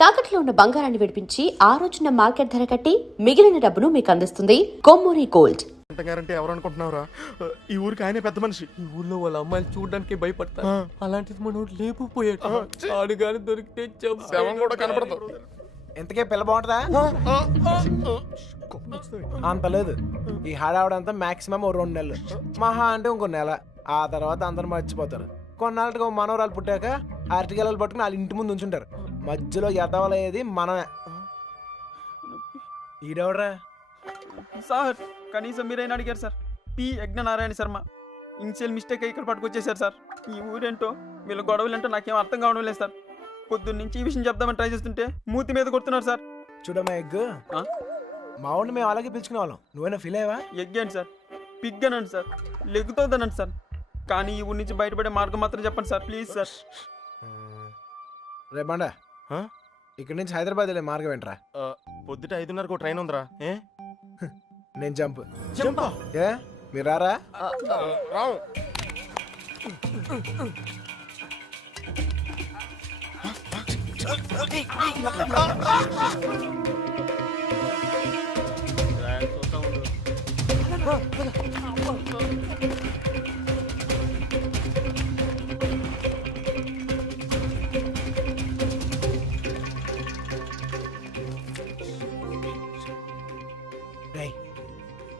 తాకట్లో ఉన్న బంగారాన్ని విడిపించి ఆ రోజున మార్కెట్ ధర కట్టి మిగిలిన డబ్బును మీకు అందిస్తుంది కొమ్మూరి గోల్డ్. గ్యారంటీ ఎవరు అనుకుంటున్నావురా? ఈ ఊరికి ఆయనే పెద్ద మనిషి. ఈ ఊర్లో వాళ్ళ అమ్మాయిలు చూడడానికి భయపడతారు. అలాంటిది మనోడు లేపుపోయాడు. ఆడుగాని దొరికితే శవం కూడా కనపడదు. ఎంతకే పిల్ల బాగుంటుందా? అంత లేదు. ఈ హడావుడంతా మాక్సిమం 2 నెలలు, మహా అంటే ఇంకో నెల. ఆ తర్వాత అందరు మర్చిపోతారు. కొన్నాళ్ళకి మనవరాలు పుట్టాక అరటిగెలలు పట్టుకుని వాళ్ళ ఇంటి ముందు ఉంచుంటారు. మధ్యలో ఎదవలయ్యేది మనమే. ఈడెవడరా సార్? కనీసం మీరైనా అడిగారు sir. P Yagnanarayana Sharma. Initial mistake ఇక్కడ పట్టుకొచ్చేసారు సార్. ఈ ఊరేంటో వీళ్ళ గొడవలేంటో నాకేం అర్థం కావడం లేదు సార్. పొద్దున్న నుంచి ఈ విషయం చెప్దామని ట్రై చేస్తుంటే మూతి మీద కొడుతున్నారు సార్. చూడమ్మా ఎగ్, మా ఊడిని మేము అలాగే పిలుచుకునే వాళ్ళం. నువ్వైనా ఫీల్ అయ్యావా? ఎగ్ అండి సార్, పిగ్ అనండి సార్, లెగ్గుతోందనండి సార్. కానీ ఈ ఊరి నుంచి బయటపడే మార్గం మాత్రం చెప్పండి సార్, ప్లీజ్ సార్. రేపండా ఇక్కడి నుంచి హైదరాబాద్ వెళ్ళే మార్గం ఏంట్రా? పొద్దుట 5:30కు ట్రైన్ ఉందిరా. ఏ నేను జంప్. ఏ మీరు రారా? రావు.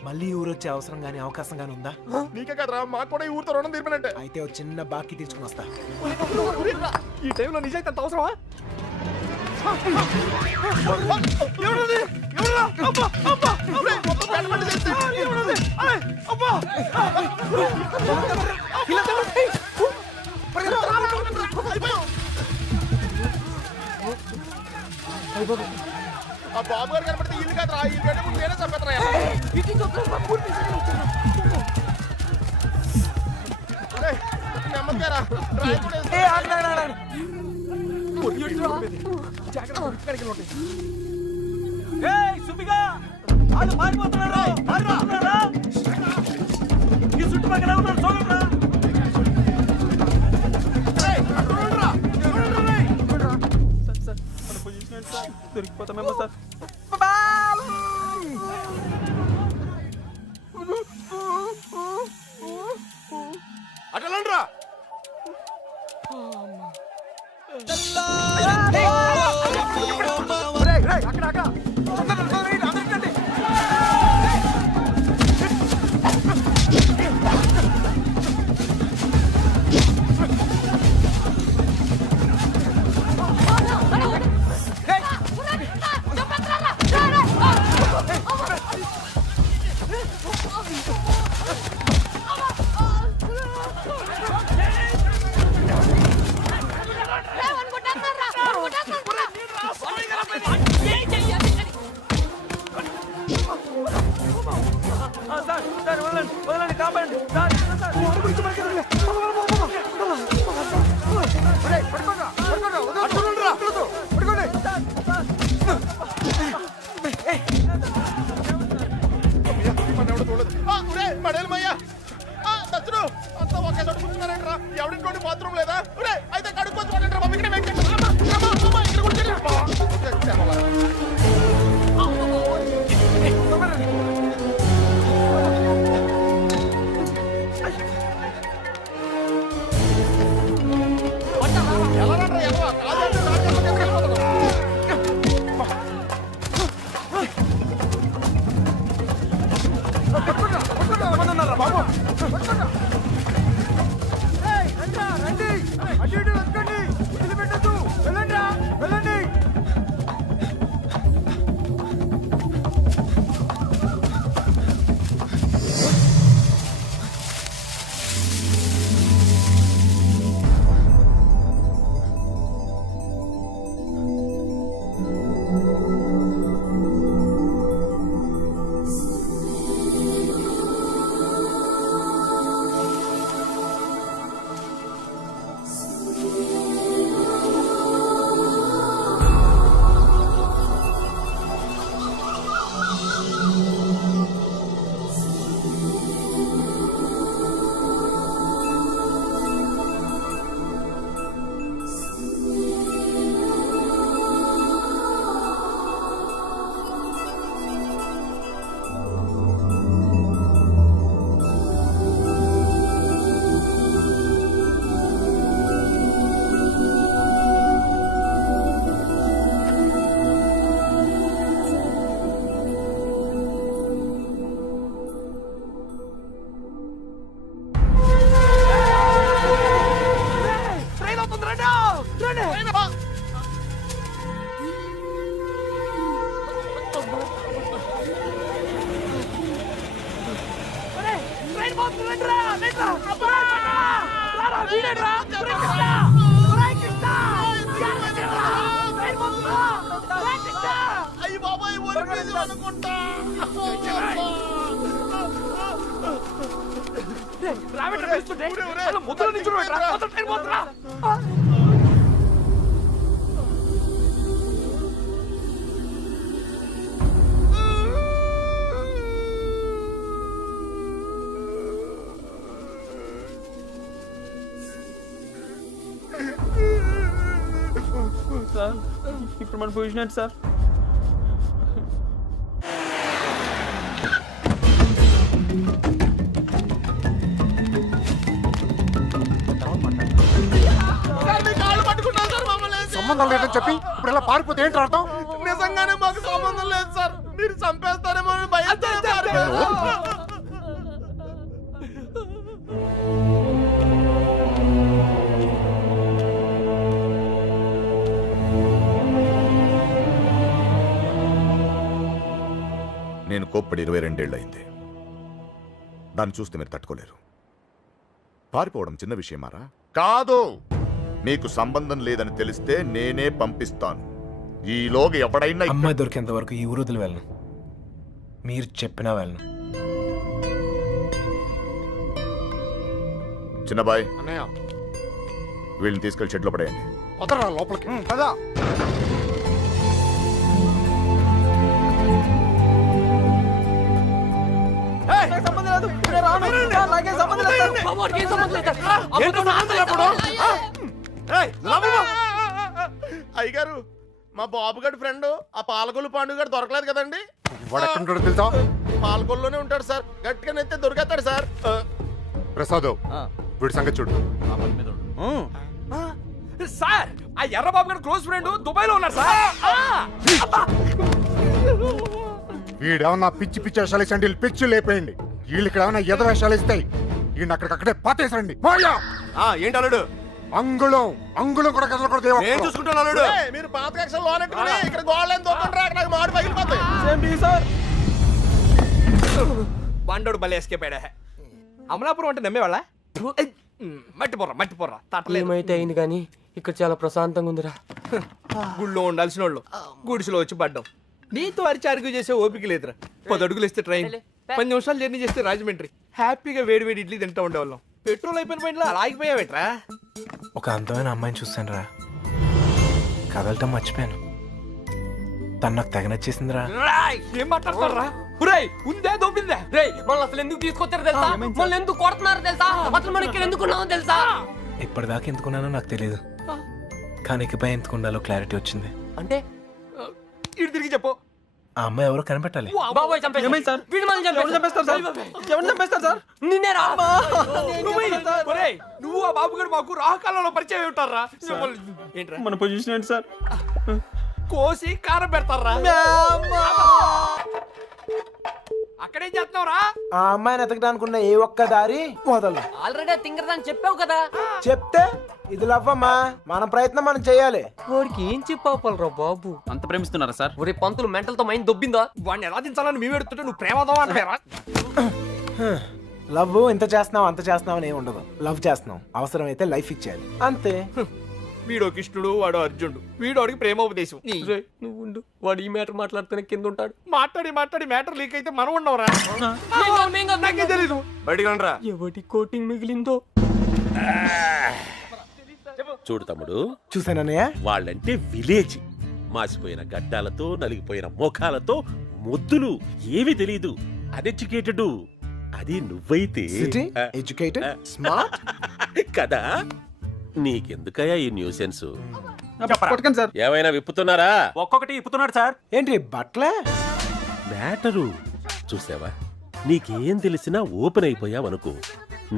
మళ్ళీ ఊరు వచ్చే అవసరం గానీ అవకాశం గానీ ఉందా? నీకే కదరా, మాకు కూడా ఈ ఊరితో రుణం తీర్పినంటే. అయితే ఒక చిన్న బాకీ తీసుకుని వస్తా. ఈ టైంలో నిజాయితీ అంత అవసరమా? ఆ బాబు గారు కనపడితే ఇల్లు కాదురా, ఈ గడ్డ ముందు నేనే చంపేతరా. నెమ్మదిగారా. దొరికిపోతామేమో సార్. అటలండ్రా. సార్ వదలండి, వదలండి, కాపాడండి సార్. దచ్చుడు అంతా ఒకే చోట కూర్చున్నారంటరా. ఎవరింటి బాత్రూమ్ లేదా? అయితే కడుక్కోవచ్చు. అయ్యి బాబాయ్ ఓడిపోయింది అనుకుంటా. సార్ ఇప్పుడు మన పొజిషన్ ఏంటి సార్? సార్, మీ కాళ్ళు పట్టుకున్నాను సార్ మమ్మల్ని. సంబంధం లేదని చెప్పి ఇప్పుడు ఇలా పారిపోతే ఏంటి అర్థం? నిజంగానే మాకు సంబంధం లేదు సార్. మీరు చంపేస్తారేమో అని భయంతో పారిపోయాను. నేను కోప్పడి 22 ఏళ్ళయింది. దాన్ని చూస్తే మీరు తట్టుకోలేరు. పారిపోవడం చిన్న విషయమారా? కాదు. మీకు సంబంధం లేదని తెలిస్తే నేనే పంపిస్తాను. ఈలోగా ఎవడైనా అమ్మాయి దొరికేంత వరకు ఈ ఊరు వదిలి వెళ్ళను. మీరు చెప్పినా వెళ్ళను. చిన్నబాయ్, అన్నయ్య వీళ్ళని తీసుకెళ్లి షెడ్లో పడేయండి. వదరా లోపలికి కదా. నాకు సంబంధం లేదు. నేను రాను. సార్, నాకేం సంబంధం లేదు సార్. అయ్యగారు, మా బాబు గడి ఫ్రెండ్ ఆ పాలకొల్లు పాండు గారు దొరకలేదు కదండి. వాడెక్కడుంటాడో తెలుసా? పాలకొల్లోనే ఉంటాడు సార్. గట్టిగా నెత్తే దొరికేస్తాడు సార్. ప్రసాద్, వీడి సంగతి చూడు. సార్ ఆ ఎర్రబాబు గారు క్లోజ్ ఫ్రెండ్ దుబాయ్ లో ఉన్నారు సార్. వీడేమన్నా పిచ్చి పిచ్చి వేషాలు ఇస్తాండి, పిచ్చి లేపేయండి. వీళ్ళు ఇక్కడ ఏమన్నా ఎద వేషాలు ఇస్తాయి. ఈయన అక్కడికక్కడే పాతేసండి. ఏంటి అల్లుడు? అంగుళం అంగుళం కూడా కదలకూడదు. నేను చూసుకుంటాను అల్లుడు. ఏయ్, మీరు పాత కక్షలు లోనెట్టుకుని ఇక్కడ గోళ్ళని దొక్కండి. నాకు మాడు పగిలిపోతాయి. Same tea sir. బండోడు బలి ఎస్కేప్ అయ్యా. అమలాపురం అంటే నమ్మేవాళ్ళ? మట్టిపోర్రా ఏమైతే అయింది కానీ ఇక్కడ చాలా ప్రశాంతంగా ఉందిరా. గుళ్ళో ఉండాల్సిన వాళ్ళు గుడిసెలో వచ్చి పడ్డాం. నీతో అరిచి అరుగు చేసే ఓపిక లేదురా. 10 అడుగులు వేస్తే ట్రైన్, 10 నిమిషాలు జర్నీ చేస్తే రాజమండ్రి. హ్యాపీగా వేడి వేడి ఇడ్లీ తింటూ ఉండేవాళ్ళం. పెట్రోల్ అయిపోయిన పైన అలా ఆగిపోయావేట్రా? ఒక అందమైన అమ్మాయిని చూస్తాను రా, కదలటం మర్చిపోయాను. తను నాకు తెగ నచ్చేసిందిరా. ఏం మాట్లాడతారా? ఉందే దొబ్బిందే. రేయ్ మనల్ని అసలు ఎందుకు తీసుకొచ్చారు తెలుసా? మనల్ని ఎందుకు కొడుతున్నారు తెలుసా? అసలు మనం ఇక్కడ ఎందుకు ఉన్నామో తెలుసా? ఇప్పటిదాకా ఎందుకున్నానో నాకు తెలియదు, కానీ ఇకపై ఎందుకు ఉండాలో క్లారిటీ వచ్చింది. అంటే ఇటు తిరిగి చెప్పు. ఆ అమ్మాయి ఎవరో కనిపెట్టాలి. బాబాయ్ చంపేశారు. ఏమైంది సార్? వీడు మనల్ని ఎవరు చంపేస్తారు సార్? ఎవరు చంపేస్తారు సార్? నిన్నేరా? నువ్వు ఆ బాబు గారు మాకు రాహకాలంలో పరిచయం ఉంటారా? ఏంట్రా మన పొజిషన్ ఏంటి సార్? కోసి కారం పెడతారా? అక్కడేం చేస్తున్నావురా? ఆ అమ్మాయిని ఎతకడానికి ఉన్న ఏ ఒక్క దారి మొదలు ఆల్రెడీ తింగరదని చెప్పావు కదా. చెప్తే ఇది లవ్వమ్మా, మన ప్రయత్నం మనం చేయాలి. వాడికి ఏం చెప్పాలరా బాబు? అంత ప్రేమిస్తున్నారా సార్? ఒరే పంతులు మెంటల్తో మైండ్ దొబ్బిందా? వాడిని ఎలా దించాలని మేము ఎడుతుంటే నువ్వు ప్రేమదావా అంటారా? లవ్ ఇంత చేస్తున్నావు అంత చేస్తున్నావు అని ఏమి ఉండదు. లవ్ చేస్తున్నావు, అవసరమైతే లైఫ్ ఇచ్చేయాలి అంతే. వీడో కృష్ణుడు, వాడో అర్జునుడు. వీడోడికి ప్రేమోపదేశం. రేయ్, నువ్వు ఉండు. వాడు ఈ మ్యాటర్ మాట్లాడుతూనే కింద ఉంటాడు. మాట్లాడి మాట్లాడి మ్యాటర్ లీక్ అయితే మనం ఉండవరా? నాకే తెలీదు. బయటికి రండిరా. ఎవటి కోటింగ్ మిగిలిందో. చూడు తమ్ముడు, చూసానన్నయ్య, వాళ్ళంటే విలేజ్. మాసిపోయిన గడ్డాలతో నలిగిపోయిన ముఖాలతో ముద్దులు ఏమీ తెలీదు. అన్ఎడ్యుకేటెడ్. అది నువ్వైతే సిటీ ఎడ్యుకేటెడ్ స్మార్ట్ కదా. నీకెందుకయ్యా ఈ న్యూసెన్స్? కొట్టకండి సార్. ఏమైనా విప్పుతున్నారా? ఒక్కొక్కటి ఇప్పుతున్నాడు సార్. ఏంటి బట్లే? మ్యాటరు చూసావా? నీకేం తెలిసినా ఓపెన్ అయిపోయావనుకో,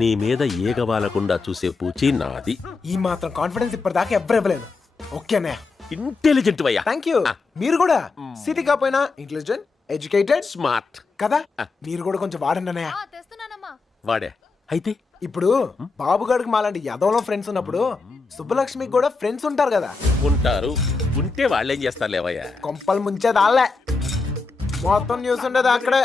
నీ మీద ఏగవాలకుండా చూసే పూచి నాది. ఈ మాత్రం కాన్ఫిడెన్స్ ఇప్పటిదాకా ఎవ్వరు ఇవ్వలేదు. ఓకేనే, ఇంటెలిజెంట్ వయ్యా. Thank you. మీరు కూడా సిటీ కాపోయినా ఇంటెలిజెంట్ ఎడ్యుకేటెడ్ స్మార్ట్ కదా. మీరు కూడా కొంచెం వాడండి అన్నయ్య. వాడే. అయితే ఇప్పుడు బాబు గడికి మాలాంటి యదవలో ఫ్రెండ్స్ ఉన్నప్పుడు సుబ్బలక్ష్మికి కూడా ఫ్రెండ్స్ ఉంటారు కదా. ఉంటారు. ఉంటే వాళ్ళేం చేస్తారు లేవయ్యా? కొంపలు ముంచేది ఆళ్ళే. మొత్తం న్యూస్ ఉండేది అక్కడే.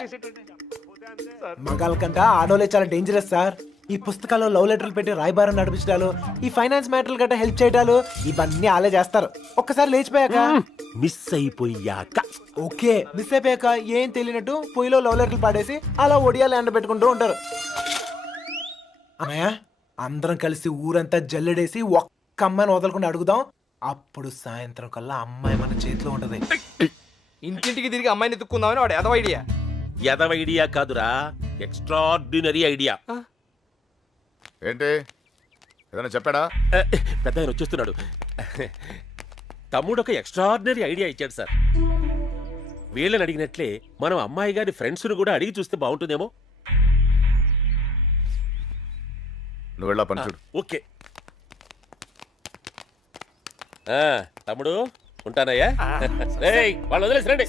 మగాళ్ళ కంటే ఆడోళ్ళే చాలా డేంజరస్ సార్. ఈ పుస్తకాల్లో లవ్ లెటర్లు పెట్టి రాయబారం నడిపించడాలు ఈ ఫైనాన్స్ మ్యాటర్లు గట్రా హెల్ప్ చేయడాలు ఇవన్నీ వాళ్ళే చేస్తారు. ఒక్కసారి లేచిపోయాక మిస్ అయిపోయాక ఓకే మిస్ అయిపోయాక ఏం తెలియనట్టు పొయ్యిలో లవ్ లెటర్లు పాడేసి అలా ఒడియాలు ఎండ పెట్టుకుంటూ ఉంటారు. అన్నయ్య అందరం కలిసి ఊరంతా జల్లెడేసి ఒక్క అమ్మాయిని వదలకుండా అడుగుదాం. అప్పుడు సాయంత్రం కల్లా అమ్మాయి మన చేతిలో ఉంటది. ఇంటింటికి తిరిగి అమ్మాయిని ఎత్తుక్కుందామని వాడు ఎదవ ఐడియా. ఎదవ ఐడియా కాదురా, ఎక్స్ట్రాడినరీ ఐడియా. ఏంటి ఏదైనా చెప్పాడా? పెద్ద ఆయన వచ్చేస్తున్నాడు. తమ్ముడు ఒక ఎక్స్ట్రాడినరీ ఐడియా ఇచ్చాడు సార్. వీళ్ళని అడిగినట్లే మనం అమ్మాయి గారి ఫ్రెండ్స్ను కూడా అడిగి చూస్తే బాగుంటుందేమో. నువ్వు వెళ్ళా పని చూడు. ఓకే తమ్ముడు ఉంటానయ్యా. రేయ్, వాళ్ళు వదిలేసి రండి.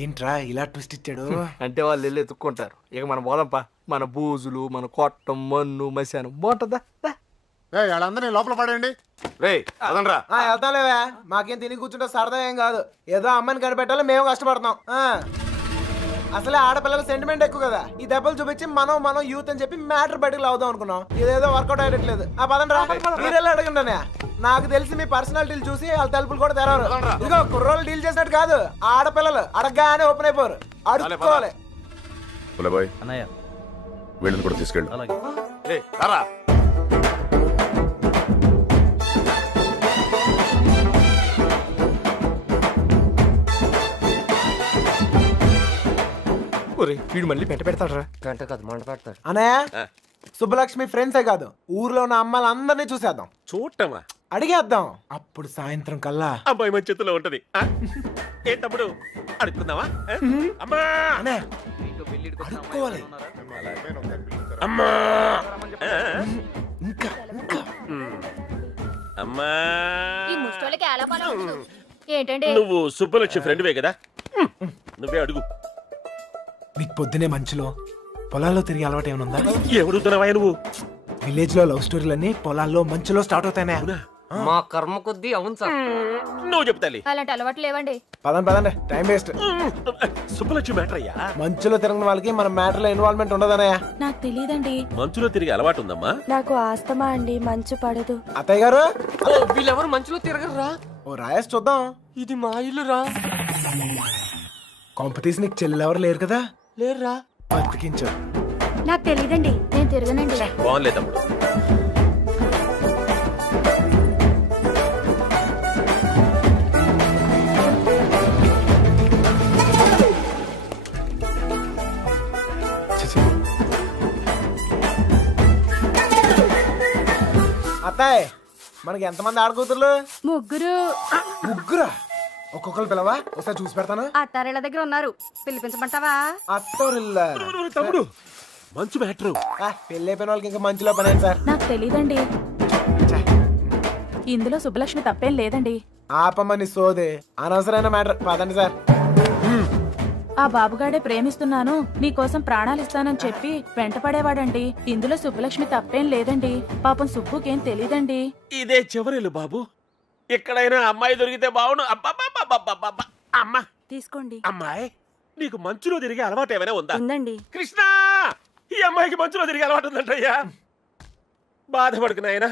ఏంట్రా ఇలా ట్విస్ట్ ఇచ్చాడు? అంటే వాళ్ళు వెళ్ళి ఎత్తుక్కుంటారు. ఇక మన పోదంపా, మన బూజులు, మన కొట్టం, మన్ను, మశానం బాగుంటుందా? వాళ్ళందరినీ లోపల పడేయండి. రేయ్ అదనరా. వెళ్తాలేవా, మాకేం తిని కూర్చుంటే సరదా ఏం కాదు. ఏదో అమ్మాయిని కనిపెట్టాలి, మేము కష్టపడతాం. అసలే ఆడపిల్లల సెంటిమెంట్ ఎక్కువ కదా. ఈ దెబ్బలు చూపించి మనం యూత్ అని చెప్పి మ్యాటర్ బయటకు లావుదాం అనుకున్నాం. ఇదేదో వర్కౌట్ అయ్యట్లేదు. పదండ్రా, మీరెళ్ళి అడగండి. నాకు తెలిసి మీ పర్సనాలిటీలు చూసి వాళ్ళ తలుపులు కూడా తెరవరు. ఇదిగో కుర్రోళ్ళు డీల్ చేసినట్టు కాదు, ఆడపిల్లలు అడగగానే ఓపెన్ అయిపోరు. అడుక్కోవాలి. పులబాయ్ అన్నయ్య వీళ్ళని కూడా తీసుకెళ్ళు. రేయ్, రారా. ఒరే వీడు మళ్ళీ పెట్ట పెడతాడరా. గంట కాదు మంట పెడతాడు. అన్నయ్య సుబ్బలక్ష్మి ఫ్రెండ్సే కాదు, ఊర్లో ఉన్న అమ్మాయిలందరినీ చూసేద్దాం, చూడటమా? అడిగేద్దాం. అప్పుడు సాయంత్రం కల్లా అమ్మాయి మన చేతిలో ఉంటది. ఏ తమ్ముడు అడుగుతున్నావా? అమ్మా, అన్నయ్య అడుక్కోవాలి. అమ్మా, ఇంకా ఇంకా అమ్మా. ఈ ముష్టోళ్ళకి ఎలా పని ఉండదు. ఏంటండి నువ్వు సుబ్బలక్ష్మి ఫ్రెండ్వే కదా, నువ్వే అడుగు. మీకు పొద్దునే మంచులో పొలాల్లో తిరిగి అలవాటు ఏమైనా ఉందా? ఎవడుతున్నావా నువ్వు? విలేజ్ లో లవ్ స్టోరీలన్నీ పొలాల్లో మంచులో స్టార్ట్ అవుతాయి. మా కర్మ కొద్దీ అవును సార్. నువ్వు చెప్తాలి. అలాంటి అలవాట్లు లేవండి. పదండి టైం వేస్ట్. సుబ్బలక్ష్మి మ్యాటర్ అయ్యా. మంచులో తిరిగిన వాళ్ళకి మన మ్యాటర్ లో ఇన్వాల్వ్మెంట్ ఉండదన్నయ్య. నాకు తెలియదండి. మంచులో తిరిగి అలవాటు ఉందమ్మా. నాకు ఆస్తమా అండి, మంచు పడదు. అత్తయ్య గారు వీళ్ళెవరు మంచులో తిరగరురా. ఓ రాయేసి చూద్దాం. ఇది మా ఇల్లురా. కాంపిటీషన్ నీకు చెల్లెలు ఎవరు లేరు కదా? లేరురా. బతికించు. నాకు తెలియదండి, నేను తిరగనండి. బాగుంది తమ్ముడు. అత్తాయ్ మనకి ఎంతమంది ఆడకూతుర్లు? ముగ్గురు. ముగ్గురా? ఒక్కొక్కరు పిలవా, ఒకసారి చూసి పెడతాను. అత్తారేళ్ళ దగ్గర ఉన్నారు, పిలిపించమంటావా? అత్తోరిల్లా తమ్ముడు మంచు మ్యాటర్. పెళ్ళి అయిపోయిన వాళ్ళకి ఇంకా మంచిలో పని ఏంటి సార్? నాకు తెలియదండి. ఇందులో సుబ్బలక్ష్మి తప్పేం లేదండి. ఆపమని సోదే అనవసరమైన మ్యాటర్. పదండి సార్. ఆ బాబుగాడే ప్రేమిస్తున్నాను, నీకోసం ప్రాణాలు ఇస్తానని చెప్పి వెంటపడేవాడండి. ఇందులో సుబ్బలక్ష్మి తప్పేం లేదండి. పాపం సుబ్బుకేం తెలీదండి. ఇదే చివరిలు బాబు. ఎక్కడైనా అమ్మాయి దొరికితే బావును. అబ్బా, అమ్మా తీసుకోండి. అమ్మాయి, నీకు మంచులో తిరిగే అలవాటు ఏమైనా ఉందా? ఉందండి. కృష్ణ, ఈ అమ్మాయికి మంచులో తిరిగే అలవాటు ఉందంటయ్యా. బాధపడుకు నాయనా,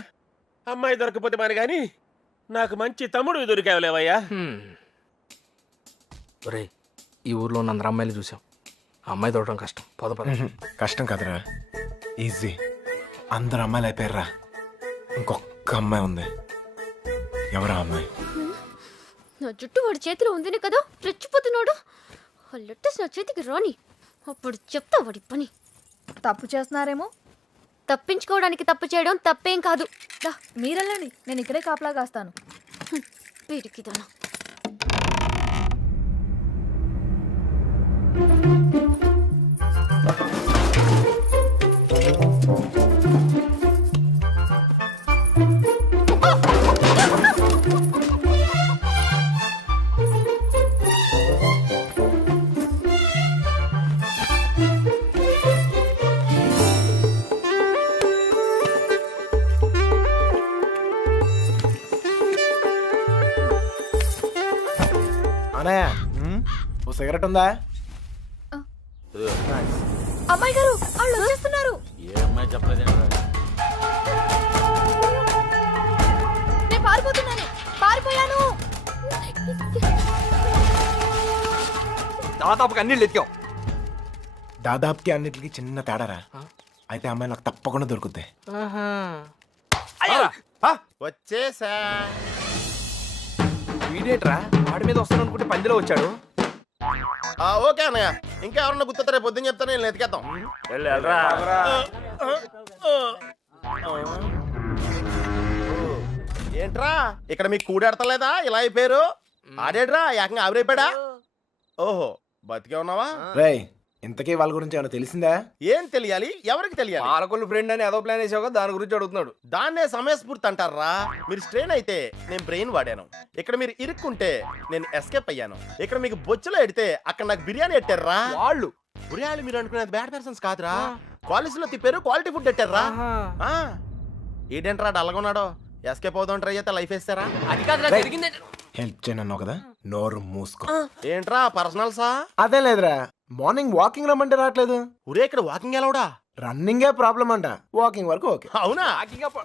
అమ్మాయి దొరకపోతే మాని గాని నాకు మంచి తమ్ముడు దొరికావులేవయ్యా. ఒరే ఈ ఊర్లో ఉన్న అందరు అమ్మాయిలు చూసాం, అమ్మాయి దొరకడం కష్టం. పద. కష్టం కదరా, ఈజీ. అందరు అమ్మాయిలు అయిపోయారా, ఇంకొక అమ్మాయి ఉంది. ఎవరా అమ్మాయి? నా జుట్టు వాడి చేతిలో ఉందినే కదా రెచ్చిపోతున్నాడు. ఆ లెట్టర్స్ నా చేతికి రాని, అప్పుడు చెప్తా వాడి పని. తప్పు చేస్తున్నారేమో. తప్పించుకోవడానికి తప్పు చేయడం తప్పేం కాదు. మీరెళ్ళండి, నేను ఇక్కడే కాపలా కాస్తాను. వీడికిదానా. అన్నయ్య ఓ సిగరెట్ ఉందా? అమ్మాయి గారు వాళ్ళు వచ్చేస్తున్నారు. ఏం అమ్మాయి చెప్పలేదు. నేను పారిపోతున్నాను, పారిపోయాను. దాదాపుగా అన్ని ఎత్తాం. దాదాపుకి అన్నిటికి చిన్న తేడారా. అయితే అమ్మాయి నాకు తప్పకుండా దొరుకుద్ది. వచ్చేసా. వీడేట్రా వాడి మీద వస్తాను అనుకుంటే పందిలో వచ్చాడు. ఓకే అన్నయ్య, ఇంకా ఎవరన్నా గుర్తొస్తా రేపు పొద్దున్న చెప్తాను, నేను ఎతికేద్దాం. ఏంట్రా ఇక్కడ మీకు కూడెడతలేదా? ఇలా అయిపోయారు. ఆడేడ్రా ఏకంగా ఆవిరైపోయాడా? ఓహో, బతికే ఉన్నావా? రేయ్, ఇంతకీ వాళ్ళ గురించి ఏమైనా తెలిసిందా? ఏం తెలియాలి? ఎవరికి తెలియాలి? పాలకొల్లు ఫ్రెండ్ అని ఏదో ప్లాన్ వేసావు, దాని గురించి అడుగుతున్నాడు. దాన్నే సమయస్ఫూర్తి అంటారా? మీరు స్ట్రెయిన్ అయితే నేను బ్రెయిన్ వాడాను. ఇక్కడ మీరు ఇరుక్కుంటే నేను ఎస్కేప్ అయ్యాను. ఇక్కడ మీకు బొచ్చులో ఎడితే అక్కడ నాకు బిర్యానీ ఎట్టారా? వాళ్ళు బిర్యానీ మీరు అనుకునేది బ్యాడ్ పర్సన్స్ కాదురా. క్వాలిటీలో తిప్పారు, క్వాలిటీ ఫుడ్ ఎట్టారా? ఏంటంటారా డల్గా ఉన్నాడో? ఎస్కేప్ అవుదాం ట్రై చేస్తే లైఫ్ వేస్తారా? అది కాదురా జరిగింది. హెల్ప్ చేయనన్నావు కదా, నోరు మూసుకో. ఏంట్రా పర్సనల్సా? అదే లేదురా, మార్నింగ్ వాకింగ్ రమ్మంటే రావట్లేదు. ఒరే ఇక్కడ వాకింగ్ ఎలవడా? రన్నింగే ప్రాబ్లం అంట, వాకింగ్ వరకు ఓకే. అవునా?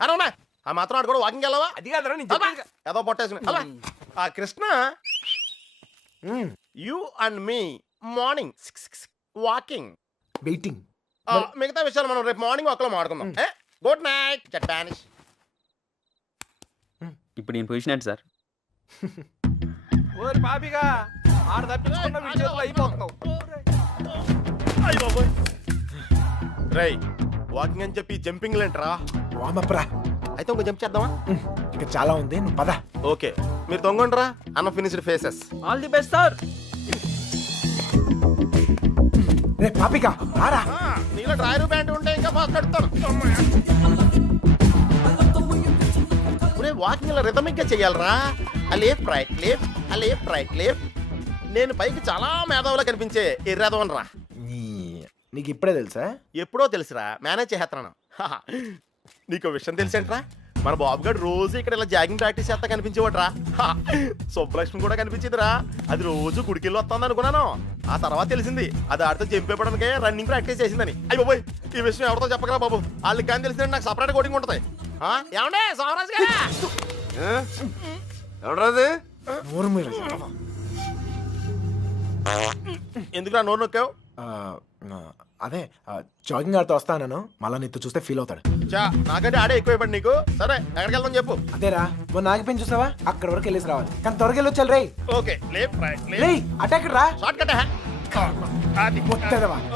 అవునా? ఆ మాత్రం ఆడు కూడా వాకింగ్ వెళ్ళవా? అది కాదురా నేను చెప్పేది. ఏదో పొట్టేసుకుని ఆ Krishna, you and me morning walking. Waiting. మిగతా విషయాలు మనం రేపు మార్నింగ్ ఒకలో మాట్లాడుకుందాం. గుడ్ నైట్ జపానిష్. ఇప్పుడు నేను పొజిషన్ ఏంటి సార్? ఓరి పాపిగా ఆడ తప్పించుకున్న విషయాలు అయిపోతున్నావు. రై వాకింగ్ అని చెప్పి జంపింగ్ లేంట్రా. వామప్రా, అయితే ఒక జంప్ చేద్దామా? ఇంకా చాలా ఉంది, నువ్వు పద. ఓకే మీరు తొంగండ్రా. అన్న finished faces. All the best sir. రే పాపిక రారా. నీలో డ్రాయర్ ప్యాంట్ ఉంటే ఇంకా ఫాస్ట్ కడతాను. వాకింగ్ ఇలా రిథమిక్ గా చెయ్యాలరా. Left right left, left right left. నేను పైకి చాలా మేధావులా కనిపించే ఎర్రదవన్ రా. నీకు ఇప్పుడే తెలుసా? ఎప్పుడో తెలుసురా, మేనేజ్ చేస్తున్నాను. నీకు విషయం తెలిసేంట్రా, మన బాబు గారు రోజు ఇక్కడ ఇలా జాగింగ్ ప్రాక్టీస్ చేస్తా కనిపించేవాడ్రా. సుబ్బలక్ష్మి కూడా కనిపించేదిరా. అది రోజు గుడికెళ్ళి వస్తుంది అనుకున్నాను. ఆ తర్వాత తెలిసింది అది ఆడితో జంపేపడానికే రన్నింగ్ ప్రాక్టీస్ చేసిందని. అయ్యి బాబోయ్, ఈ విషయం ఎవరితో చెప్పకరా బాబు. వాళ్ళకి కానీ తెలిసిందంటే నాకు సపరేట్ కోడింగ్ ఉంటుంది. ఏమండే సోమరాజు గారా? ఎవడరాది? నోరు మీద. ఎందుకురా నోరు నొక్కావు? అదే జాగింగ్ ఆడుతూ వస్తాను, మళ్ళా నీతో చూస్తే ఫీల్ అవుతాడు. నాకంటే ఆడే ఎక్కువైపోయింది నీకు. సరే ఎక్కడికి వెళ్దాం చెప్పు. అదేరా, మొన్న నాగిపోయి చూసావా, అక్కడ వరకు వెళ్ళేసి రావాలి. కానీ త్వరగా వెళ్ళొచ్చాలి. రేయ్ ఓకే లెఫ్ట్ రైట్ రేయ్, అటాక్ రా. Short cut.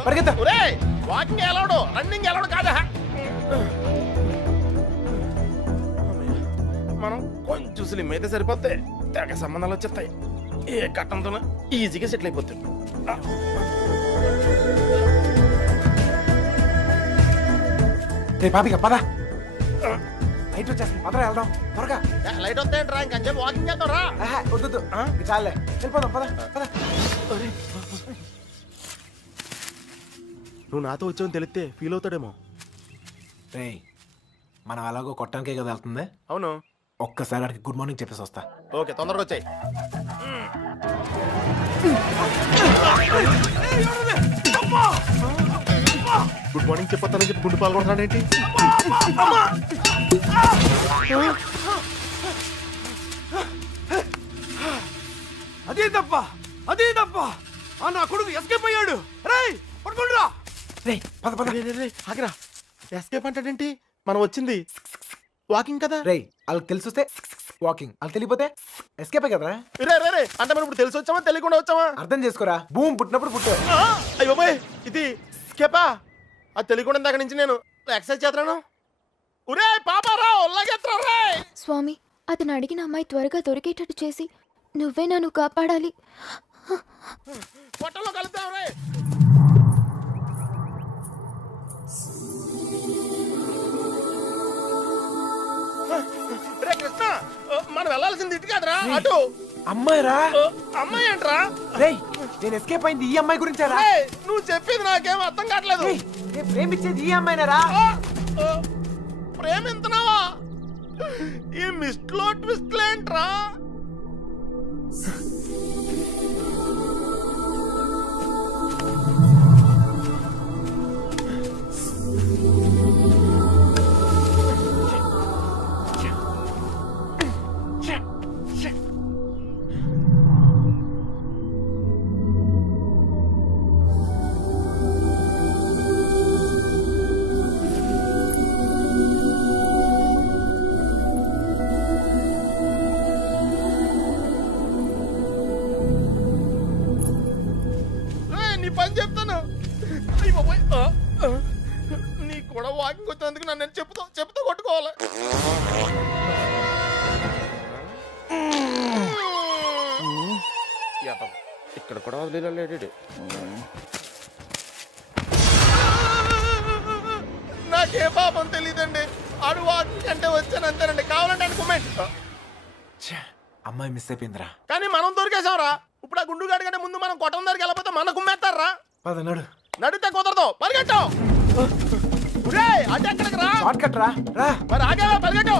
పరిగెత్తా. వాకింగ్ ఎలాడు, రన్నింగ్ ఎలాడు కాదా? మనం కొంచెం స్లిమ్ అయితే సరిపోతే తెగ సంబంధాలు వచ్చేస్తాయి. ఏ కట్టంతో ఈజీగా సెటిల్ అయిపోతుంది. రే పాపిక పద, లైట్ వచ్చేస్తుంది, పదరా వెళ్దాం త్వరగా. లైట్ వస్తాయంట్రా, ఇంకొంచెం వాకింగ్ చేద్దాం రా. వద్దు చాలే, వెళ్ళిపోదాం పద పద. నువ్వు నాతో వచ్చావని తెలిస్తే ఫీల్ అవుతాడేమో. రే మనం అలాగో కొట్టడానికే కదా వెళ్తుంది. అవును, ఒక్కసారి అడిగి గుడ్ మార్నింగ్ చెప్పేసి వస్తా. ఓకే తొందరగా వచ్చాయి. గుడ్ మార్నింగ్ చెప్పొస్తానని చెప్పి గుండు పాల్గొంటున్నాడేంటి? అదే తప్ప నా కొడుకు ఎస్కేప్ అయ్యాడు. రేయ్ పట్టుకోండిరా. రే పద పద. ఆగిరా, ఎస్కేప్ అంటాడేంటి? మనం వచ్చింది వాకింగ్ కదా. రే వాళ్ళకి తెలిసి వస్తే వాకింగ్, వాళ్ళకి తెలియపోతే ఎస్కేపే కదరా. రే అంటే మనం ఇప్పుడు తెలిసి వచ్చామా తెలియకుండా వచ్చామా? అర్థం చేసుకోరా, భూమి పుట్టినప్పుడు పుట్టావు. అయ్యో బాయ్, ఇది స్కేపా? అది తెలియకుండా దగ్గర నుంచి నేను ఎక్సర్సైజ్ చేస్తున్నాను. ఒరే పాపారా, ఒళ్ళగెత్తరా రే. స్వామి, అతను అడిగిన అమ్మాయి త్వరగా దొరికేటట్టు చేసి నువ్వే నన్ను కాపాడాలి. పొట్టలో కలుద్దాం రే. రే కృష్ణ, మనం వెళ్ళాల్సింది ఇటు కాదురా, అటు. అమ్మాయిరా. అమ్మాయి ఏంట్రా? రేయ్ నేను ఎస్కేప్ అయింది ఈ అమ్మాయి గురించారా? నువ్వు చెప్పింది నాకేం అర్థం కావట్లేదు. నేను ప్రేమించేది ఈ అమ్మాయినారా? ప్రేమింతున్నావా? ఈ మిస్ట్లో ట్విస్ట్ ఏంట్రా? వాకింగ్ వచ్చినందుకు నన్ను నేను చెప్పుతూ కొట్టుకోవాలి. ఇక్కడ కూడా వదిలేడు. నాకే పాపం తెలియదండి. ఆడు వాకింగ్ అంటే వచ్చాను అంతేనండి. కావాలంటే అనుకోమెంట్. అమ్మాయి మిస్ అయిపోయిందిరా. కానీ మనం దొరికేసాంరా. ఇప్పుడు ఆ గుండు గాడి కంటే ముందు మనం కొట్టం దగ్గరికి వెళ్ళిపోతే మన కుమ్మేస్తారా? పద నడు. నడితే కుదరదు, పరిగెట్టు. అటు ఎక్కడికి రా? షార్ట్ కట్ రా. రా మరి ఆగేవా, పరిగెట్టు.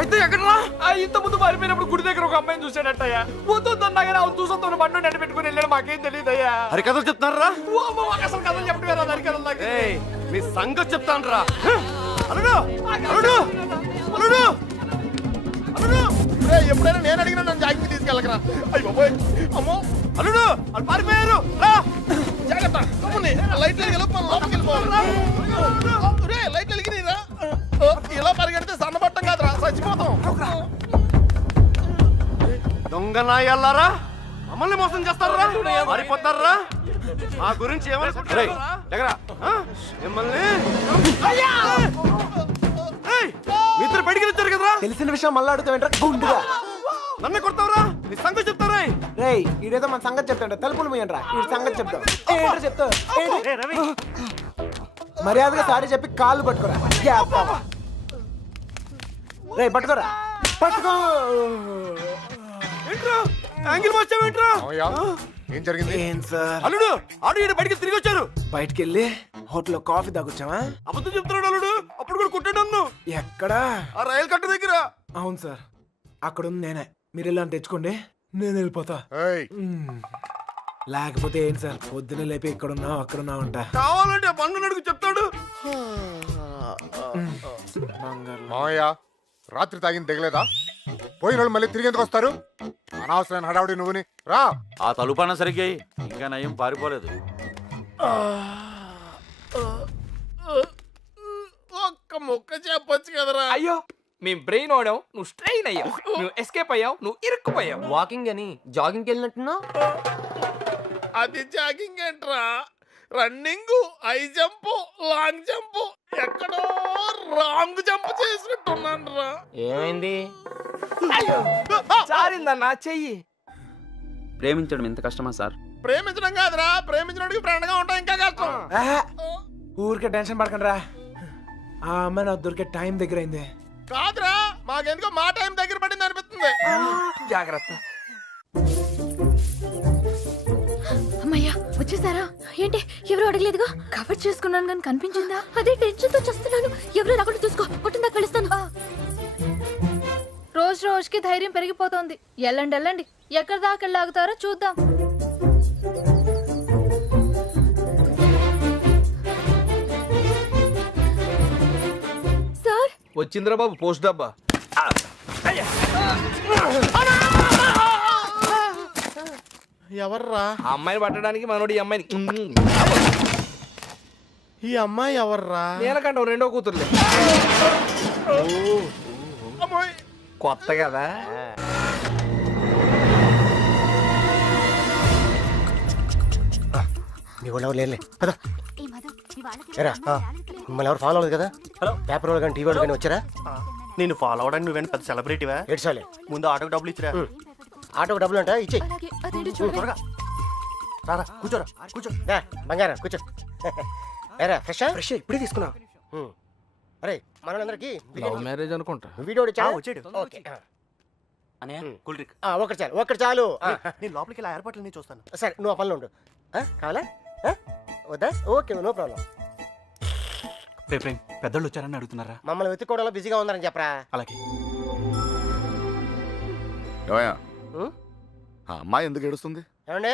అయితే ఎక్కడరా? ఇంత ముందు మారిపోయినప్పుడు గుడి దగ్గర ఒక అమ్మాయిని చూసాడట్టయ్యా. వద్దొద్దన్నాగానే అవును చూసొద్దు బండి నడి పెట్టుకుని వెళ్ళాడు. మాకేం తెలియదయ్యా. హరి కథలు చెప్తున్నారా? అసలు కథలు చెప్పడం వేరే హరి కథలు నాకు. మీ సంగతి చెప్తాను రా. అల్లుడు అల్లుడు అల్లుడు అల్లుడు, ఎప్పుడైనా నేను అడిగినా నన్ను జాగ్రత్త తీసుకెళ్ళకరా. అయ్యి బాబోయ్, అమ్మో అల్లుడు వాళ్ళు పారిపోయారు. రా జాగ్రత్త. లైట్లు వెలిగి మనం లోపలికి వెళ్ళిపోవాలి. లైట్లు వెలిగిరా. ఇలా పరిగెడితే సన్నబట్టం కాదురా, చచ్చిపోతాం. దొంగ నాయల్లారా, మమ్మల్ని మోసం చేస్తారా? మారిపోతారా? మా గురించి ఏమనుకుంటారా? మిమ్మల్ని మీ ఇద్దరు బయటికి వచ్చారు కదరా. తెలిసిన విషయం మళ్ళీ అడుగుతావేంట్రా గుండుగా? నన్ను కొడతావురా? నీ సంగతి చెప్తారా? రేయ్ ఈడేదో మన సంగతి చెప్తాంట. తలుపులు మూయండి రా. ఈ సంగతి చెప్తావు. ఏంట్రా చెప్తావు? మర్యాదగా సారీ చెప్పి కాళ్ళు పట్టుకోరా. రే పట్టుకోరా. పట్టుకో. ఏంట్రా యాంగిల్ వచ్చావేంట్రా? ఏం జరిగింది? ఏం సార్? అల్లుడు ఆడు ఈడ బయటికి తిరిగి వచ్చారు. బయటికి వెళ్ళి హోటల్లో కాఫీ తాగొచ్చావా? అబద్ధం చెప్తున్నాడు అల్లుడు. అప్పుడు కూడా కొట్టాడు నన్ను. ఎక్కడా? ఆ రైలు కట్ట దగ్గర. అవును సార్, అక్కడ ఉంది నేనే. మీరు ఇలా తెచ్చుకోండి, నేను వెళ్ళిపోతా. ఏయ్, లేకపోతే ఏంటి సార్, పొద్దున లేపి ఇక్కడున్నావు అక్కడున్నావు అంట. కావాలంటే బండు నడుగు చెప్తాడు. మామయ్య రాత్రి తాగింది దిగలేదా? పోయిన వాళ్ళు మళ్ళీ తిరిగి ఎందుకు వస్తారు? అనవసరమైన హడావుడి నువ్వుని. రా. ఆ తలుపన్న సరిగ్గా ఇంకా నయం పారిపోలేదు. ఒక్క ముక్క చెప్పొచ్చు కదరా. అయ్యో మేము బ్రెయిన్ ఓడాం, నువ్వు స్ట్రెయిన్ అయ్యావు. నువ్వు ఎస్కేప్ అయ్యావు, నువ్వు ఇరుక్కుపోయావు. వాకింగ్ అని జాగింగ్కి వెళ్ళినట్టున్నా. అది జాగింగ్ ఏంట్రా? Running, high jump, long jump, ఎక్కడో రాంగ్ జంప్ చేసినట్టున్నాను రా. ఏమైంది? చారిందన్నా చెయ్యి. ప్రేమించడం ఎంత కష్టమా సార్? ప్రేమించడం కాదురా, ప్రేమించడానికి ఫ్రెండ్ గా ఉంటాం ఇంకా కష్టం. ఊరికే టెన్షన్ పడకండి రా. ఆ అమ్మాయి నాకు దొరికే టైం దగ్గర అయింది. కాదురా, మాకెందుకో మా టైం దగ్గర పడింది అనిపిస్తుంది. జాగ్రత్త. అమ్మయ్యా వచ్చేసారా? ఏంటి ఎవరు అడగలేదుగా? కవర్ చేసుకున్నాను కానీ కనిపించిందా? అదే టెన్షన్ తో చేస్తున్నాను. ఎవరు అక్కడ చూసుకో, పొట్టిందా కలుస్తాను. రోజు రోజుకి ధైర్యం పెరిగిపోతోంది. వెళ్ళండి వెళ్ళండి, ఎక్కడి దాకా వెళ్ళాగుతారో చూద్దాం. సార్ వచ్చిందిరా బాబు పోస్ట్ డబ్బా. ఎవర్రా ఆ అమ్మాయిని పట్టడానికి మనోడు ఈ అమ్మాయిని ఈ అమ్మాయి? ఎవర్రా? నీలకంఠం రెండో కూతురులే. అమ్మాయి కొత్త కదా. మీ వాళ్ళు ఎవరు లేరులే కదా. ఎరా మిమ్మల్ని ఎవరు ఫాలో అవ్వదు కదా? పేపర్ వాళ్ళు కానీ టీవీ వాళ్ళు కానీ వచ్చారా? నేను ఫాలో అవడానికి నువ్వేంటి పెద్ద సెలబ్రిటీవా? ఏడ్చాలి. ముందు ఆటోకి డబ్బులు ఇచ్చిరా. ఆటోకి డబ్బులు అంట ఇచ్చేయి. అలాగే అదేంటి చూడండి. త్వరగా రారా, కూర్చోరా కూర్చో. బంగారం కూర్చో. ఏరా ఫ్రెష్ ఫ్రెష్ ఇప్పుడే తీసుకున్నా. అరే మనందరికి లవ్ మ్యారేజ్ అనుకుంటా. వీడియో వచ్చాడు. ఓకే ఒకటి చాలు, ఒకటి చాలు. నేను లోపలికి ఇలా ఏర్పాట్లు నేను చూస్తాను. సరే నువ్వు ఆ పనిలో ఉండు. కావాలా వద్దా? Okay no problem. పెద్దోళ్ళు వచ్చారని అడుగుతున్నారా? మమ్మల్ని వెతుక్కోవడంలో బిజీగా ఉందని చెప్పరా. అలాగే. ఆ అమ్మాయి ఎందుకు ఏడుస్తుంది? ఏమండి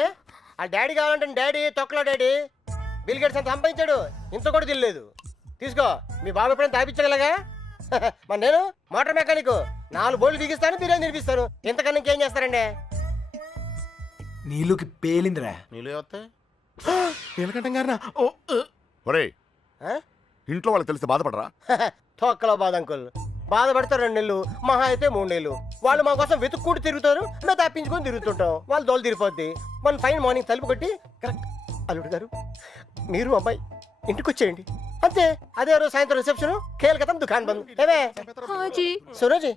ఆ డాడీ కావాలంటే డాడీ తొక్కలో డాడీ బిల్ గేట్స్ అంత సంపాదించాడు, ఇంత కూడా తెలియలేదు. తీసుకో, మీ బాబు ఎప్పుడైనా తాపించగలగా? మరి నేను మోటార్ మెకానిక్, 4 బోర్లు బిగిస్తాను, బిర్యానీ తినిపిస్తాను. ఇంతకన్నా ఇంకేం చేస్తారండి? నీళ్ళకి పేలిందిరా. నీళ్ళు వస్తాయి. నీలకంఠం గారినా? ఒరేయ్ ఇంట్లో వాళ్ళకి తెలిస్తే బాధపడరా? తొక్కలో బాధ అంకుల్. బాధపడతారు 2 నెలలు, మహా అయితే 3 నెలలు. వాళ్ళు మా కోసం వెతుక్కుంటూ తిరుగుతారు, మేము తప్పించుకొని తిరుగుతుంటాం. వాళ్ళు దోలు తిరిగిపోద్ది. మన ఫైన్ మార్నింగ్ తలుపు కొట్టి కరెక్ట్ అల్లుడు గారు మీరు అబ్బాయి ఇంటికి వచ్చేయండి అంతే. అదే రోజు సాయంత్రం రిసెప్షన్, కేల్కతం దుకాన్ బంద్. ఏమే హాజీ సురోజీ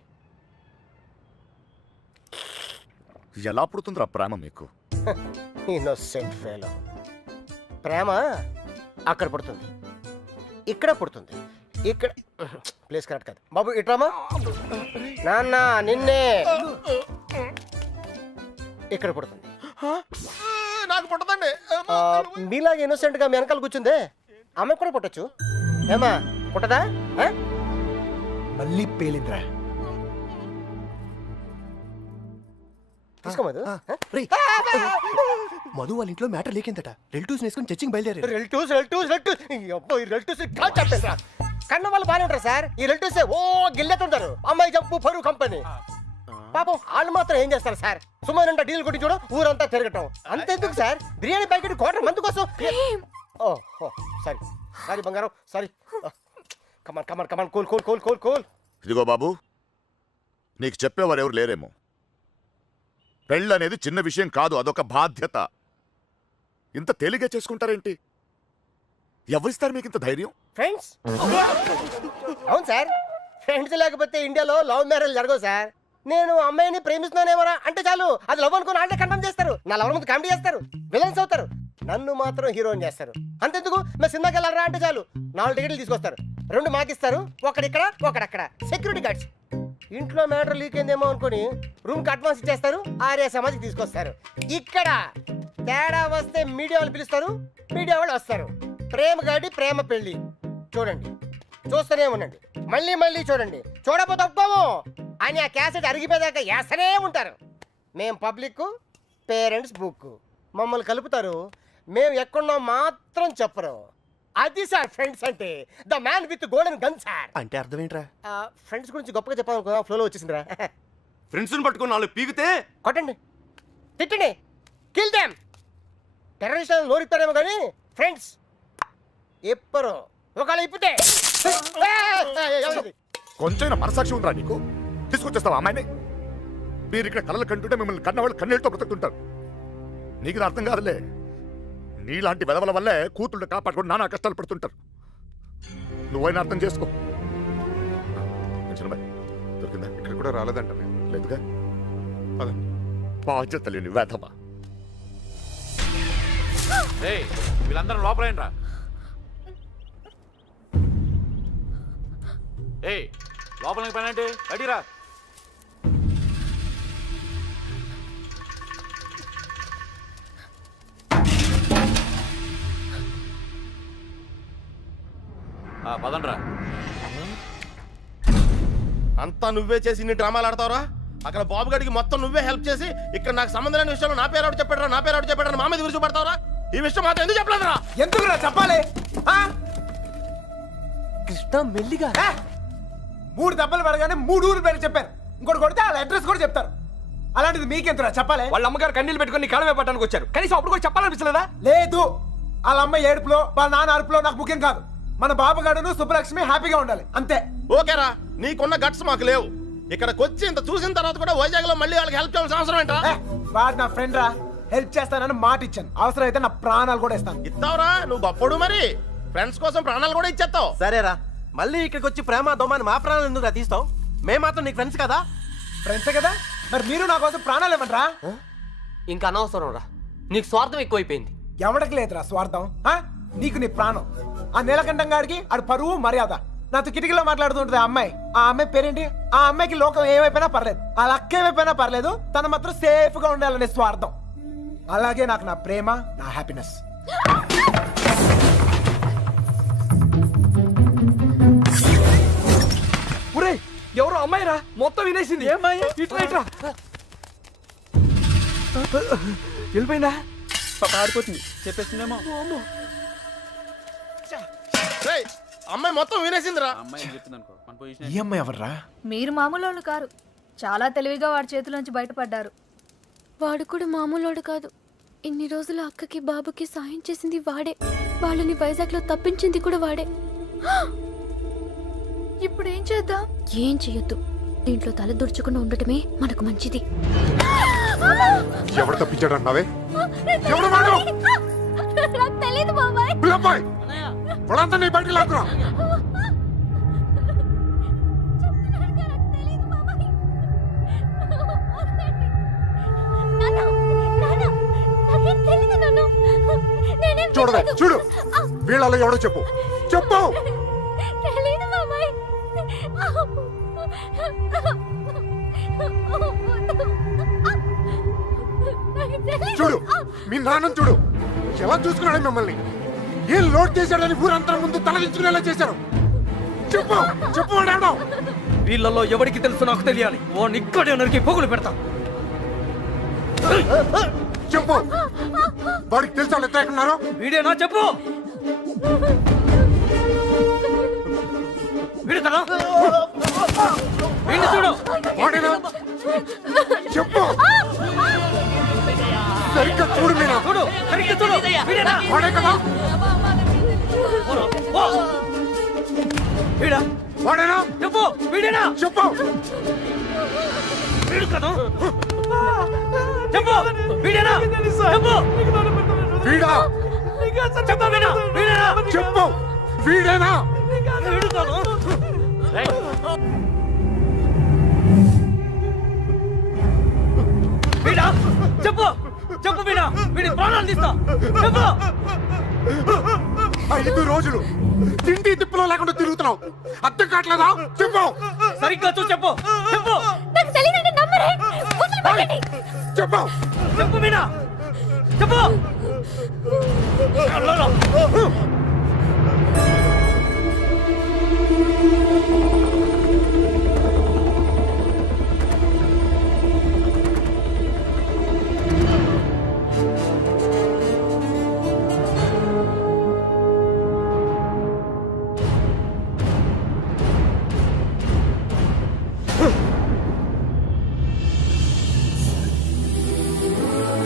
ఎలా పుడుతుందిరా ప్రేమ మీకు? Innocent fellow. ప్రేమ అక్కడ పుడుతుంది, ఇక్కడ పుడుతుంది. ఇక్కడ ప్లేస్ కరెక్ట్ కాదు బాబు. ఇట్రామా నాన్న నిన్నే ఇక్కడ పుడుతుంది. నాకు పుట్టదండి. మీలాగా ఇన్నోసెంట్ గా మీ వెనకాల కూర్చుందే ఆమె కూడా పుట్టచ్చు. ఏమా పుట్టదా? ఆ? మళ్ళీ పేలిందిరా. తీసుకోమదు. మధు వాళ్ళ ఇంట్లో మ్యాటర్ లేకిందట. రిలేటివ్స్ వేసుకుని చర్చింగ్ బయలుదేరారు. రిలేటివ్స్ చెప్పేసా కన్న వాళ్ళు బాగానే ఉంటారు సార్. ఈ రిలేటివ్స్ ఓ గిల్లెతుంటారు. అమ్మాయి జబ్బు పరువు కంపెనీ. పాపం వాళ్ళు మాత్రం ఏం చేస్తారు సార్? సుమారు డీల్ కొట్టి చూడ ఊరంతా తిరగటం. అంతెందుకు సార్, బిర్యానీ ప్యాకెట్ క్వార్టర్ మంది కోసం. ఓ సారీ సారీ బంగారం sorry. Come on come on come on cool cool cool cool cool. ఇదిగో బాబు, నీకు చెప్పేవారు ఎవరు లేరేమో. పెళ్ళనేది చిన్న విషయం కాదు, అదొక బాధ్యత. ఇంత తేలిగ్గా చేసుకుంటారేంటి? ఎవరిస్తారు మీకు ఇంత ధైర్యం? ఫ్రెండ్స్. అవును సార్, ఫ్రెండ్స్ లేకపోతే ఇండియాలో లవ్ మ్యారేజ్ జరగవు సార్. నేను అమ్మాయిని ప్రేమిస్తున్నానేమరా అంటే చాలు, అది లవ్ అనుకుని వాళ్ళే కన్ఫర్మ్ చేస్తారు. నా లవర్ ముందు కామెడీ చేస్తారు, విలన్స్ అవుతారు. నన్ను మాత్రం హీరోయిన్ చేస్తారు. అంతెందుకు మేము సినిమాకి వెళ్ళారా అంటే చాలు 4 టికెట్లు తీసుకొస్తారు. 2 మాకిస్తారు, ఒకడిక్కడ ఒకడక్కడ. Security guards. ఇంట్లో మ్యాటర్ లీక్ అయిందేమో అనుకుని రూమ్ కి అడ్వాన్స్ ఇచ్చేస్తారు, ఆర్య సమాధికి తీసుకొస్తారు. ఇక్కడ తేడా వస్తే మీడియా వాళ్ళు పిలుస్తారు, మీడియా వాళ్ళు వస్తారు. ప్రేమ గాడి ప్రేమ పెళ్లి చూడండి, చూస్తూనే ఉండండి, మళ్ళీ మళ్ళీ చూడండి. చూడకపోతే ఒప్పుకోము అని ఆ క్యాసెట్ అరిగిపోయాక వేస్తూనే ఉంటారు. మేం పబ్లిక్, పేరెంట్స్ బుక్. మమ్మల్ని కలుపుతారు, మేము ఎక్కడున్నాం మాత్రం చెప్పరు. అది సార్ ఫ్రెండ్స్ అంటే. The man with golden gun sir. అంటే అర్థం ఏంట్రా? ఫ్రెండ్స్ గురించి గొప్పగా చెప్పాలనుకో ఫ్లోలో వచ్చేసిందిరా. ఫ్రెండ్స్ని పట్టుకుని 4 పీకితే కొట్టండి, తిట్టండి, కిల్ దెమ్. టెర్రరిస్టులను నోరిస్తారేమో కానీ ఫ్రెండ్స్ ఎప్పరు. ఒకవేళ ఇప్పితే కొంచెం మనసాక్షి ఉందిరా నీకు? తీసుకొచ్చేస్తావా అమ్మాయిని? మీరు ఇక్కడ కళలు కంటుంటే మిమ్మల్ని కన్నవాళ్ళు కన్నీళ్ళతో బ్రతుకుతుంటారు. నీకు ఇది అర్థం కాదులే. నీలాంటి వెదవల వల్లే కూతుళ్ళు కాపాడుకొని నానా కష్టాలు పడుతుంటారు. నువ్వైనా అర్థం చేసుకో. చిన్నబాయ్ దొరికిందా? ఇక్కడ కూడా రాలేదంట. లేదుగా. బాధ్యత లేని వేధవా. వీళ్ళందరూ లోపలేంట్రా. లోపలికి పని అంటే అడిరా. పదండ్రా. అంతా నువ్వే చేసి ఇన్ని డ్రామాలు ఆడతావురా? అక్కడ బాబు గడికి మొత్తం నువ్వే హెల్ప్ చేసి ఇక్కడ నాకు సంబంధం లేని విషయంలో నా పేరు చెప్పాడరా, నా పేరు చెప్పాడని మా మీద గురించి పడతావురా? ఈ విషయం మాత్రం ఎందుకు చెప్పలేదురా? ఎందుకురా చెప్పాలి? కృష్ణ మెల్లిగా 3 దెబ్బలు పడగానే 3 ఊరు పేరు చెప్పారు. ఇంకోటి కొడితే వాళ్ళ అడ్రస్ కూడా చెప్తారు. అలాంటిది మీకెంతరా చెప్పాలి? వాళ్ళ అమ్మగారు కన్నీళ్ళు పెట్టుకొని కాలమే పట్టడానికి వచ్చారు, కనీసం అప్పుడు కూడా చెప్పాలనిపించలేదా? లేదు, వాళ్ళ అమ్మ ఏడుపులో వాళ్ళ నాన్న అరుపులో నాకు ముఖ్యం కాదు. మన బాబుగాడును సుబ్బలక్ష్మి హ్యాపీగా ఉండాలి అంతే. ఓకేరా, నీకున్న గట్స్ మాకు లేవు. ఇక్కడికి వచ్చి ఇంత చూసిన తర్వాత కూడా వైజాగ్ లో మళ్ళీ వాళ్ళకి హెల్ప్ చేయాల్సిన అవసరం ఏంట్రా? వాడు నా ఫ్రెండ్ రా, హెల్ప్ చేస్తానని మాట ఇచ్చాను. అవసరం అయితే నా ప్రాణాలు కూడా ఇస్తాను. ఇస్తావురా? నువ్వు గొప్పడు మరి. ఫ్రెండ్స్ కోసం ప్రాణాలు కూడా ఇచ్చేస్తావు. సరేరా, మళ్ళీ ఇక్కడికి వచ్చి ప్రేమ దోమని మా ప్రాణాలు ఎందుకు తీస్తావు? మేము మాత్రం నీకు ఫ్రెండ్స్ కదా. ఫ్రెండ్సే కదా, మరి మీరు నా కోసం ప్రాణాలు ఇవ్వండిరా. ఇంకా అనవసరం రా, నీకు స్వార్థం ఎక్కువైపోయింది. ఎవరికి లేదురా స్వార్థం. నీకు నీ ప్రాణం. ఆ నీలకంఠం గారికి ఆడు పరువు మర్యాద. నాతో కిటికీలో మాట్లాడుతుంటది ఆ అమ్మాయి. ఆ అమ్మాయి పేరేంటి? ఆ అమ్మాయికి లోకం ఏమైపోయినా పర్లేదు, ఆ లక్క ఏమైపోయినా పర్లేదు, తన మాత్రం సేఫ్ గా ఉండాలనే స్వార్థం. అలాగే నాకు నా ప్రేమ, నా హ్యాపీనెస్. ఒరేయ్, ఎవరో అమ్మాయిరా, మొత్తం వినేసింది. ఏమ్మాయి? ఇట్రా ఇట్రా. వెళ్ళిపోయిందా? పారిపోతుంది, చెప్పేసిందేమో. రేయ్, అమ్మాయి మొత్తం వినేసిందిరా. అమ్మాయి చెప్పింది అనుకో, మన ఈ పొజిషన్ అమ్మాయి ఎవర్రా? మీరు మామూలు కారు, చాలా తెలివిగా వాడి చేతిలోంచి బయటపడ్డారు. వాడు కూడా మామూలోడు కాదు. ఇన్ని రోజులు అక్కకి బాబుకి సాయం చేసింది వాడే, వాళ్ళని వైజాగ్ లో తప్పించింది కూడా వాడే. ఇప్పుడు ఏం చేద్దాం? ఏం చెయ్యొద్దు. దీంట్లో తల దుర్చకుండా ఉండటమే మనకు మంచిది. ఎవడు తప్పించాడు అన్నావే? ఎవడు వాడు? నాకు తెలీదు బాబాయ్. పిల్లబ్బాయ్, వాడంతా నీ బయటికి లాక్కురా. చూడవే, చూడు, వీళ్ళలో ఎవడో చెప్పు, చెప్పు. తెలీదు బాబాయ్. చూడు, మీ నాన్న చూడు, ఎలా చూసుకున్నాడు మిమ్మల్ని. ఏం లోడ్ చేశాడని ఊరంతా ముందు తలదించుకునేలా చేశారు. చెప్పు, చెప్పు వాడాడో. వీళ్ళలో ఎవరికి తెలుసు నాకు తెలియాలి. ఓ నిక్కడే నరికి పొగులు పెడతా. చెప్పు, వాడికి తెలుసా వాళ్ళు ఎక్కడ ఉన్నారో? వీడేనా? చెప్పు. వీడు కదా? వీడిని చూడు. వాడేనా? చెప్పు, సరిగ్గా చూడు మీనా. చూడు, సరిగ్గా చూడు. వీడేనా? వాడే కదా? ఓ! వీడా? వాడేనా? చెప్పు. వీడేనా? చెప్పు. వీడు కదా? చెప్పు. వీడేనా? చెప్పు. వీడా? చెప్పు వీడా? వీడేనా? చెప్పు, వీడేనా? వీడు కాదు. వీడా? చెప్పు. చెప్పు వీడా. వీడి ప్రాణాలు తీస్తా. చెప్పు. 5 రోజులు తిండి తిప్పులో లేకుండా తిరుగుతున్నావు, అర్థం కావట్లేదా? చెప్పు, సరిగ్గా చూసి చెప్పు. చెప్పు. నాకు తెలీదంటే నమ్మరే. వదిలిపెట్టండి. చెప్పు. చెప్పు వీడా. చెప్పు.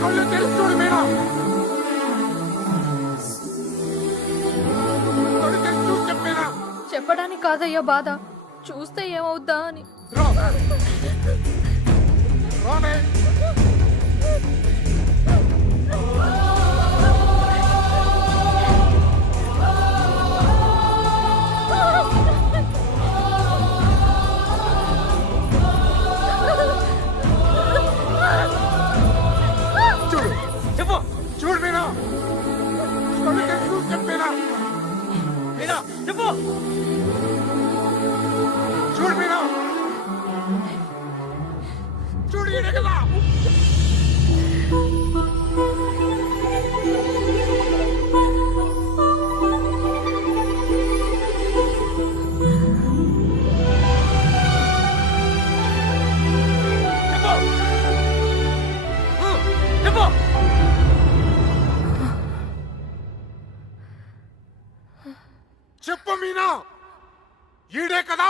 కళ్ళు తెరిచి చూడు మీనా. కళ్ళు తెరిచి చూసి చెప్పు మీనా. చెప్పడానికి కాదయ్యా బాధ, చూస్తే ఏమవుద్దా అని. రా. రామే. చూడు, చెప్పు. చూడు మీనా. కళ్ళు తెరిచి చూసి చెప్పు మీనా. వీడా. చెప్పు. చూడు మీనా. చూడు, ఈడే కదా? చెప్పు. చెప్పు మీనా, ఈడే కదా?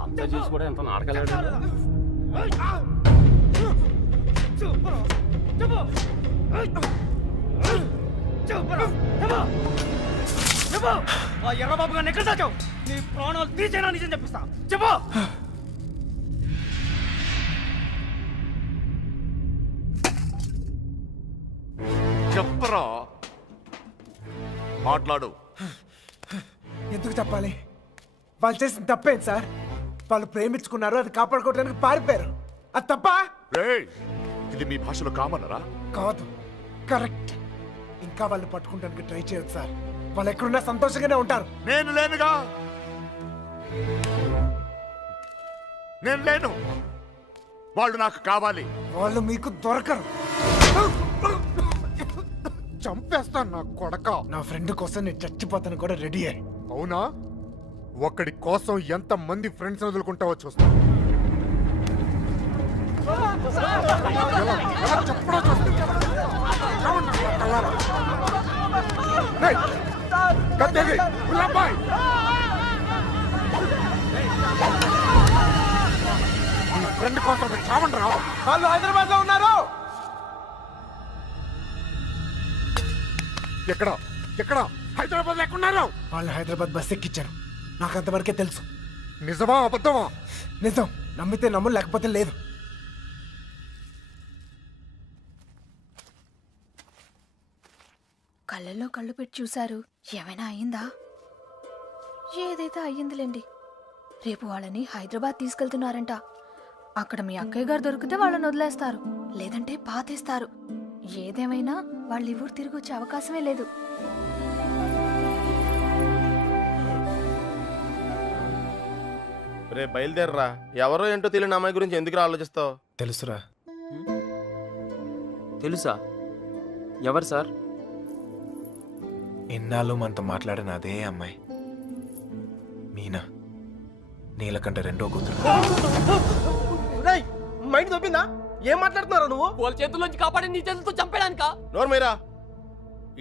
అంతా చూసి కూడా ఎంత నాటకాలు ఎర్రబాబు గారిని ఎక్కడ దాచావు? నీ ప్రాణాలు తీసేనా నిజం చెప్పిస్తా. చెప్పు. చెప్పరా, మాట్లాడు. ఎందుకు చెప్పాలి? వాళ్ళు చేసిన తప్పేంటి సార్? వాళ్ళు ప్రేమించుకున్నారు, అది కాపాడుకోవడానికి పారిపోయారు. అది తప్ప రేయ్, ఇది మీ భాషలో కామన్నరా? కాదు, కరెక్ట్. ఇంకా వాళ్ళు పట్టుకుంటానికి ట్రై చేయొచ్చు సార్. వాళ్ళు ఎక్కడున్నా సంతోషంగానే ఉంటారు. నేను లేనుగా, నేను లేను. వాళ్ళు నాకు కావాలి. వాళ్ళు మీకు దొరకరు. చంపేస్తాను నా కొడక. నా ఫ్రెండ్ కోసం నేను చచ్చిపోతాను కూడా రెడీ అయ్యి. అవునా? ఒక్కడి కోసం ఎంత మంది ఫ్రెండ్స్ వదులుకుంటావో చూస్తా. ఎలా చెప్పడో చూస్తా. చావండి నా కళ్ళారా. రేయ్, కత్తెగి, ఉల్లాబాయ్. నీ ఫ్రెండ్ కోసం చావండి రా. వాళ్ళు హైదరాబాద్ లో ఉన్నారు. ఎక్కడ ఎక్కడ హైదరాబాద్ లేకున్నారు? వాళ్ళు హైదరాబాద్ బస్ ఎక్కించారు. నాకు అంతవరకే తెలుసు. నిజమా అబద్ధమా? నిజం. నమ్మితే నమ్ము, లేకపోతే లేదు. కళ్ళల్లో కళ్ళు పెట్టి చూశారు. ఏమైనా అయ్యిందా? ఏదైతే అయ్యిందిలేండి. రేపు వాళ్ళని హైదరాబాద్ తీసుకెళ్తున్నారంట. అక్కడ మీ అక్కయ్య గారు దొరికితే వాళ్ళని వదిలేస్తారు, లేదంటే పాతేస్తారు. ఏదేమైనా వాళ్ళు ఈ ఊరు తిరిగి వచ్చే అవకాశమే లేదు. రే బయలుదేరరా. ఎవరో ఏంటో తెలియని అమ్మాయి గురించి ఎందుకు ఆలోచిస్తావు? తెలుసురా. తెలుసా? ఎవరు సార్? ఎన్నాళ్ళు మనతో మాట్లాడిన అదే అమ్మాయి, మీనా. నీలకంఠ రెండో కూతురు. మైండ్ దొబ్బిందా? ఏం మాట్లాడుతున్నారా నువ్వు? వాళ్ళ చేతుల్లోంచి కాపాడి నీ చేతులతో చంపేయడానికా? నోరు మీరా.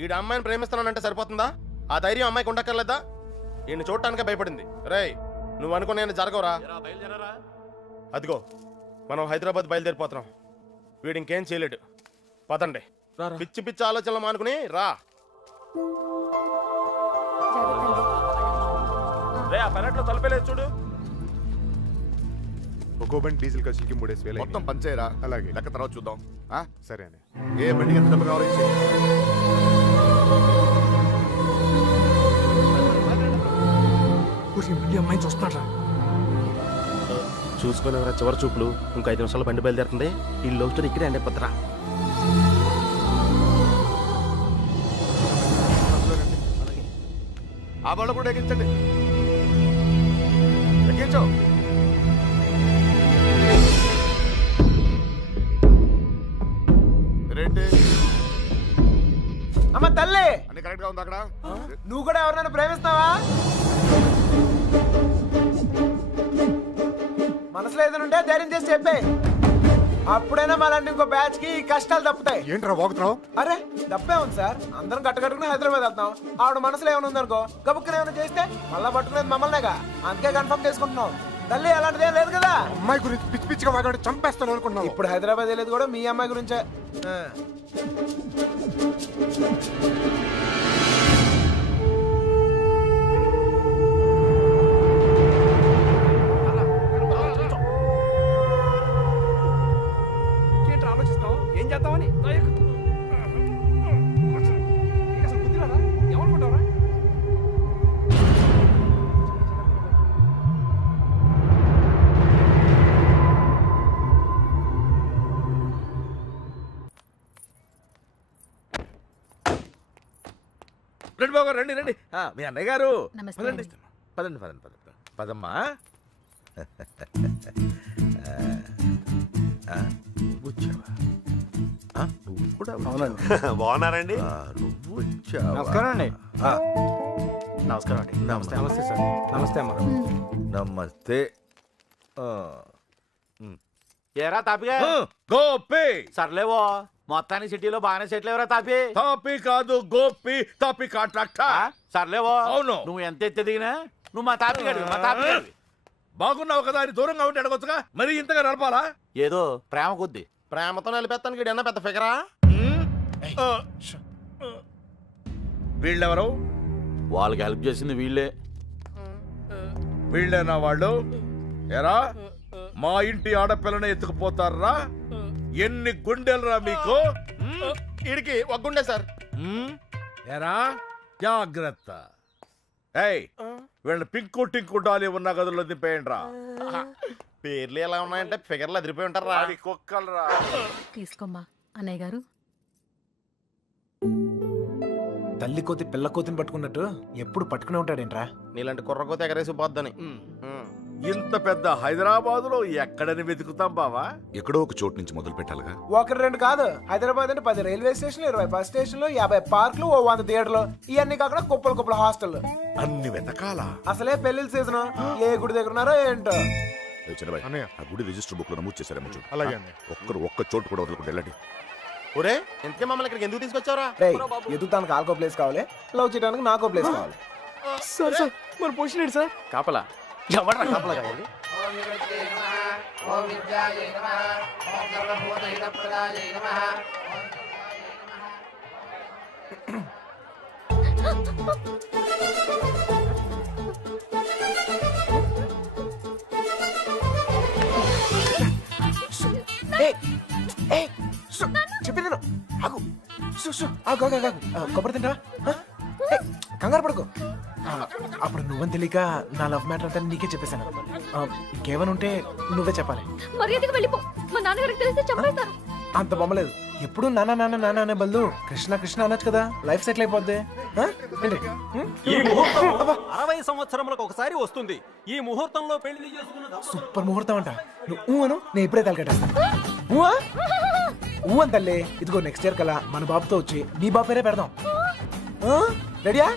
ఈడ అమ్మాయిని ప్రేమిస్తున్నానంటే సరిపోతుందా? ఆ ధైర్యం అమ్మాయికి ఉండక్కర్లేదా? ఈయన చూడటానికే భయపడింది. రేయ్, నువ్వు అనుకునే జరగవురా. బయలుదేరారా? అదిగో మనం హైదరాబాద్ బయలుదేరిపోతున్నాం. వీడు ఇంకేం చేయలేడు. పదండి. పిచ్చి పిచ్చి ఆలోచనలు మానుకుని రా. రే, ఆ పెరట్లో తలపేలేదు చూడు. ఒక్కో బండి డీజిల్ ఖర్చులకి 3,000 మొత్తం పంచేయరా. అలాగే. లెక్క తర్వాత చూద్దాం. ఆ? సరే అని. ఏ బండికి ఎంత డబ్బు కావాలో ఇచ్చేయ్. అమ్మాయి చూస్తున్నారా? చూసుకునేవరా చివరి చూపులు. ఇంకో 5 నిమిషాలు బండి బయలుదేరుతుంది. ఈ లవ్ స్టోరీ ఇక్కడే అండి పత్రా. ఆ వాళ్ళు కూడా ఎక్కించండి. ఎక్కించు. రేంటి అమ్మ తల్లి, అన్ని కరెక్ట్ గా ఉంది అక్కడ? నువ్వు కూడా ఎవరినైనా ప్రేమిస్తావా? మనసులో ఏదైనా ఉంటే ధైర్యం చేసి చెప్పే. అప్పుడైనా మళ్ళీ ఇంకో బ్యాచ్ కి ఈ కష్టాలు తప్పుతాయి. ఏంట్రా వాగుతున్నావు? అరే తప్పే ఉంది సార్. అందరం కట్టుకట్టుకుని హైదరాబాద్ వెళ్తాం. ఆవిడ మనసులో ఏమైనా ఉందనుకో, గబుక్కున ఏమైనా చేస్తే మళ్ళా పట్టుకునేది మమ్మల్నేగా. అందుకే కన్ఫర్మ్ చేసుకుంటున్నాం. తల్లి అలాంటిదేం లేదు కదా. అమ్మాయి గురించి పిచ్చి పిచ్చిగా వాగాడు చంపేస్తాను అనుకున్నావు. ఇప్పుడు హైదరాబాద్ వెళ్ళేది కూడా మీ అమ్మాయి గురించే. ఆ. ఏంట్రా ఆలోచిస్తావు? ఏం చేద్దామని? అసలు బుద్ధి రాదా? ఏమనుకుంటావురా? రండి బాబు, రండి రండి. మీ అన్నయ్య గారు నమస్తే. పదండి పదండి పదండి పదండి పదమ్మా. వచ్చావా? నువ్వు కూడా బాగున్నారండి? నువ్వు వచ్చావా? నమస్కారం అండి. నమస్కారం అండి. నమస్తే. నమస్తే సార్. నమస్తే అమ్మ. నమస్తే. ఏరా తాపిగా? గోపి. సర్లేవో, మొత్తానికి సిటీలో బాగానే సెటిల్ ఎవరా తాపి? తాపి కాదు, గోపి. తాపి కాంట్రాక్టర్. సర్లేవో, అవును. నువ్వు ఎంత ఎత్తి దిగినా నువ్వు మా తాపి గడివి, మా తాపి గడివి. బాగున్నావు కదా అని దూరంగా ఉంటే అడగొచ్చుగా, మరి ఇంతగా నడపాలా? ఏదో ప్రేమ కొద్ది. ప్రేమతో నిలిపేస్తానికి ఈడన్నా పెద్ద ఫిగరా? వీళ్ళెవరు? వాళ్ళకి హెల్ప్ చేసింది వీళ్ళే. వీళ్ళేనా వాళ్ళు? ఎరా, మా ఇంటి ఆడపిల్లని ఎత్తుకుపోతారా? ఎన్ని గుండెలరా మీకు? ఈడికి ఒక గుండె సార్. ఎరా, జాగ్రత్త. ఏయ్, వీళ్ళని పింకు టింకు డాలి ఉన్న గదుల్లో దింపేయండి రా. పేర్లు ఎలా ఉన్నాయంటే ఫిగర్లు అదిరిపోయి ఉంటారా? అది కుక్కలరా. తీసుకోమ్మా అన్నయ్య గారు. తల్లి కోతి పిల్ల కోతిని పట్టుకున్నట్టు ఎప్పుడు పట్టుకునే ఉంటాడేంట్రా? నీలాంటి కుర్రకోతే ఎగరేసి పోద్దని. ఇంత పెద్ద హైదరాబాదులో ఎక్కడని వెతుకుతాం బావా? ఎక్కడో ఒక చోటు నుంచి మొదలు పెట్టాలిగా. ఒకటి రెండు కాదు, హైదరాబాద్ అంటే 10 రైల్వే స్టేషన్లు, 20 బస్ స్టేషన్లు, 50 పార్కులు, 100 థియేటర్లు, ఇవన్నీ కాకుండా కుప్పలు హాస్టల్. అన్ని వెతకాలా? అసలే పెళ్లిళ్ళ సీజన్, ఏ గుడి దగ్గర ఉన్నారో ఏంటో. చిన్నబాయ్, అన్నయ్య. ఆ గుడి రిజిస్టర్ బుక్ లో నమోదు చేశారేమో చూడు. అలాగే అన్నయ్య. ఒక్క చోటు కూడా వదలకుండా వెళ్ళండి. ఒరే ఇంతకే మమ్మల్ని ఇక్కడికి ఎందుకు తీసుకొచ్చావురా? రేయ్, ఎదుగుతానికి ఆల్కో ప్లేస్ కావాలి, లవ్ చేయడానికి నాకో ప్లేస్ కావాలి. సార్ సార్ మన పొజిషన్ ఏంటి సార్? కాపలా ఎవడరా కాపలా కావాలి? చెప్పింది ఆగు. ఆగు ఆగు ఆగు. కొబ్బరి తింటా? కంగారు పడుకో. అప్పుడు నువ్వని తెలియక నా లవ్ మ్యాటర్ అంతా నీకే చెప్పేశాను. ఇంకేమైనా ఉంటే నువ్వే చెప్పాలి. మర్యాదగా వెళ్ళిపో, మా నాన్నగారికి తెలిస్తే చంపేస్తారు. అంత బొమ్మలేదు. ఎప్పుడు నాన్న నాన్న నాన్న అనే బదులు కృష్ణ కృష్ణ అనొచ్చు కదా, లైఫ్ సెటిల్ అయిపోద్ది. ఏంటి? ఈ ముహూర్తం 60 సంవత్సరములకు ఒకసారి వస్తుంది. ఈ ముహూర్తంలో పెళ్లి చేసుకున్న సూపర్ ముహూర్తం అంట. నువ్వు అను, నేను ఇప్పుడే తలకట్టేస్తాను. ఊ అని తల్లి. ఇదిగో నెక్స్ట్ ఇయర్ కల్లా మన బాబుతో వచ్చి నీ బాబు పేరే పెడదాం. రెడీయా?